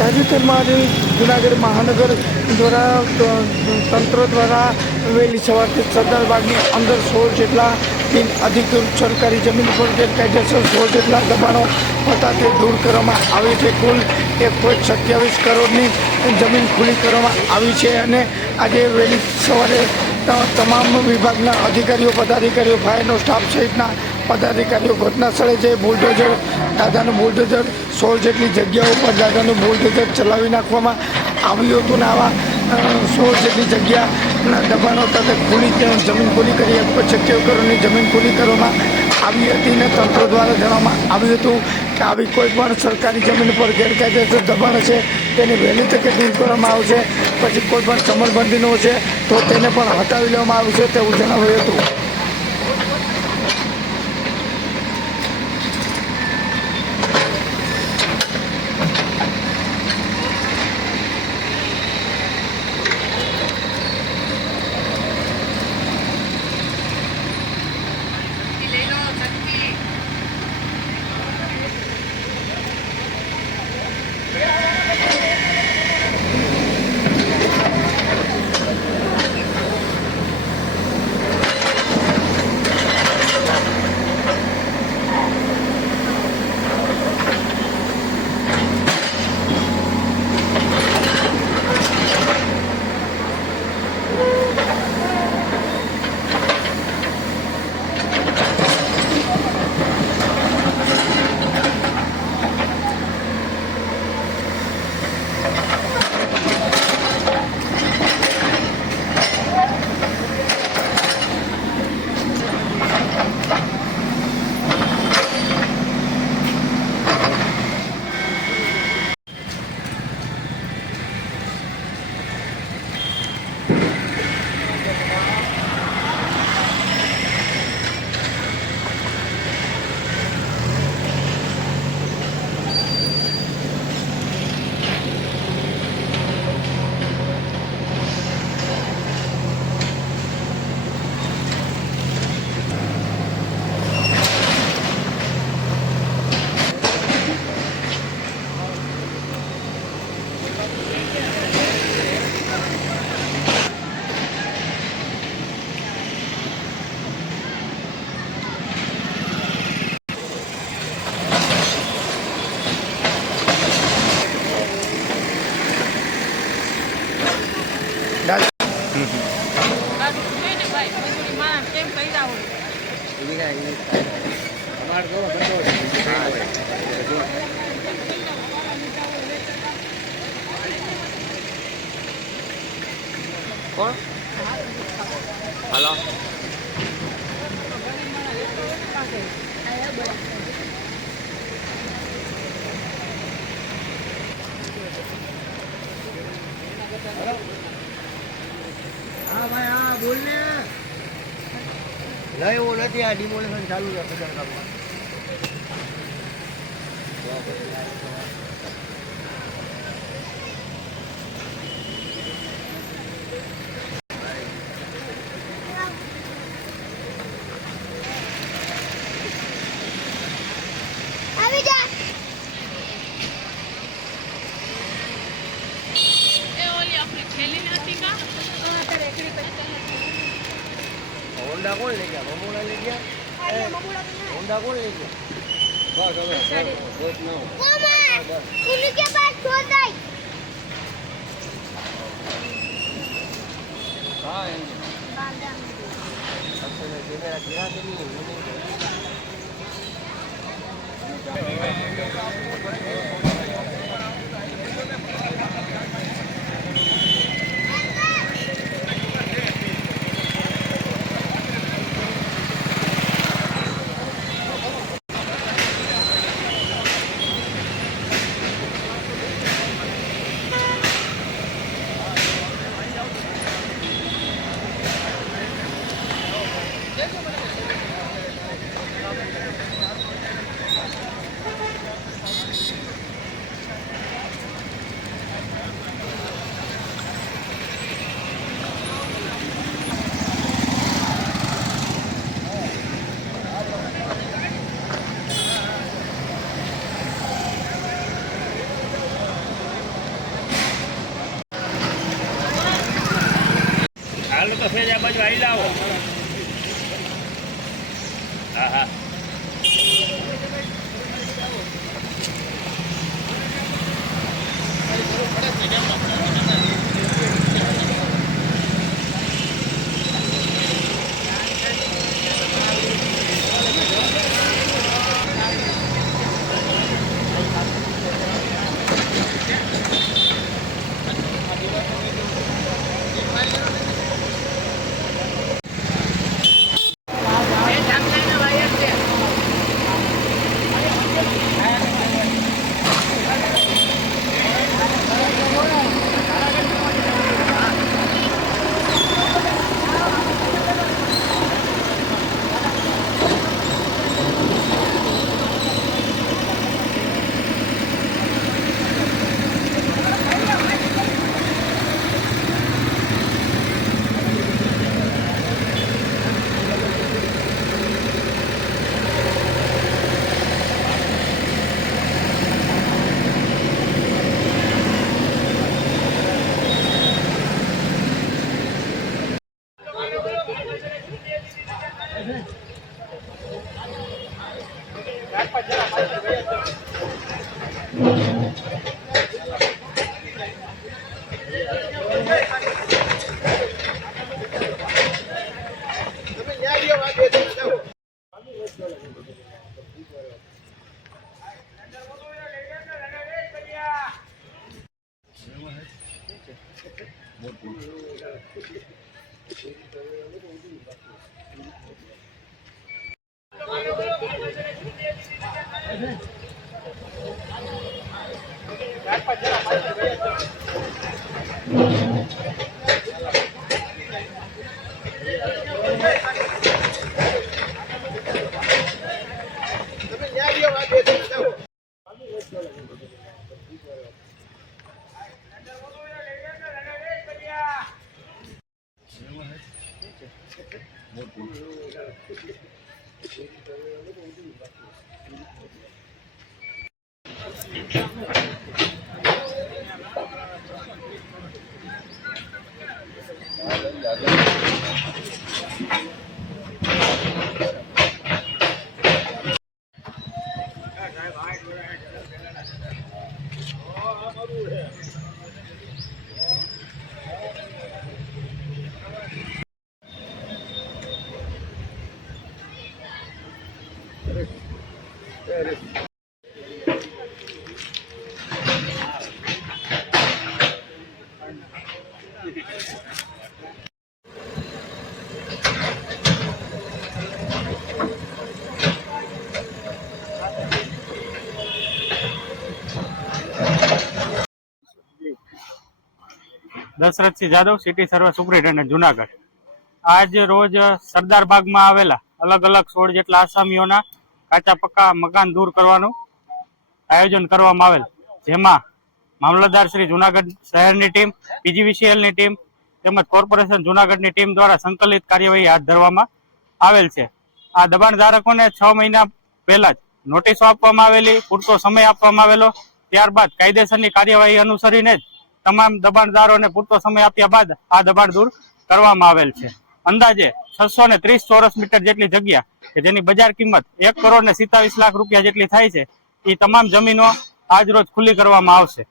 તાજેતરમાં આજે જૂનાગઢ મહાનગર દ્વારા તંત્ર દ્વારા વહેલી સવારથી સરદારબાગની અંદર 16 જેટલા બિન અધિકૃત સરકારી જમીન પર ગેરકાયદેસર 16 જેટલા દબાણો હતા તે દૂર કરવામાં આવી છે. કુલ 1.27 કરોડની જમીન ખુલ્લી કરવામાં આવી છે અને આજે વહેલી સવારે તમામ વિભાગના અધિકારીઓ, પદાધિકારીઓ, ફાયરનો સ્ટાફ સહિતના પદાધિકારીઓ ઘટના સ્થળે જઈ બુલડોઝર, દાદાનું બુલડોઝર 16 જેટલી જગ્યાઓ પર દાદાનું બુલડોઝર ચલાવી નાખવામાં આવ્યું હતું. ને આવા 16 જેટલી જગ્યાના દબાણો સાથે જમીન ખુલ્લી કરી 1.27 કરોડની જમીન ખુલ્લી કરવામાં આવી હતી. ને તંત્ર દ્વારા જણાવવામાં આવ્યું હતું કે આવી કોઈ પણ સરકારી જમીન પર ગેરકાયદેસર દબાણ છે તેને વહેલી તકે દૂર કરવામાં આવશે. પછી કોઈ પણ સમરબંધીનો છે તો તેને પણ હટાવી લેવામાં આવશે તેવું જણાવ્યું હતું. કોણ? હલો. હા ભાઈ, હા બોલ ને. નહીં, એવું નથી. આ ડિમોલેશન ચાલુ છે બજાર ગામમાં. હોન્ડા કોણ લઈ ગયા? મમુડા લઈ ગયા? હોન્ડા કોણ લઈ ગયા? બસ હવે બસ ના उनके पास छोड़ दे। हाँ मेरा गिरा के नहीं હાલો તો સેજ આ બાજુ આવી લાવો. હા હા. Dashrathsinh Jadav, city survey superintendent Junagadh. આજ રોજ સરદાર બાગમાં આવેલા અલગ અલગ 16 જેટલા આસામીઓના કાચા પક્કા મકાન દૂર કરવાનું આયોજન કરવામાં આવેલ, જેમાં મામલતદાર શ્રી જુનાગઢ શહેરની ટીમ, પીજીવીસીએલની ટીમ તેમજ કોર્પોરેશન જુનાગઢની ટીમ દ્વારા સંકલિત કાર્યવાહી હાથ ધરવામાં આવેલ છે. આ દબાણધારકોને 6 મહિના પહેલા જ નોટિસો આપવામાં આવેલી, પૂરતો સમય આપવામાં આવેલો. ત્યારબાદ કાયદેસરની કાર્યવાહી અનુસરીને જ તમામ દબાણદારોને પૂરતો સમય આપ્યા બાદ આ દબાણ દૂર કરવામાં આવેલ છે. અંદાજે 630 ચોરસ મીટર જેટલી જગ્યા કે જેની બજાર કિંમત 1,27,00,000 રૂપિયા જેટલી થાય છે, એ તમામ જમીનો આજ રોજ ખુલ્લી કરવામાં આવશે.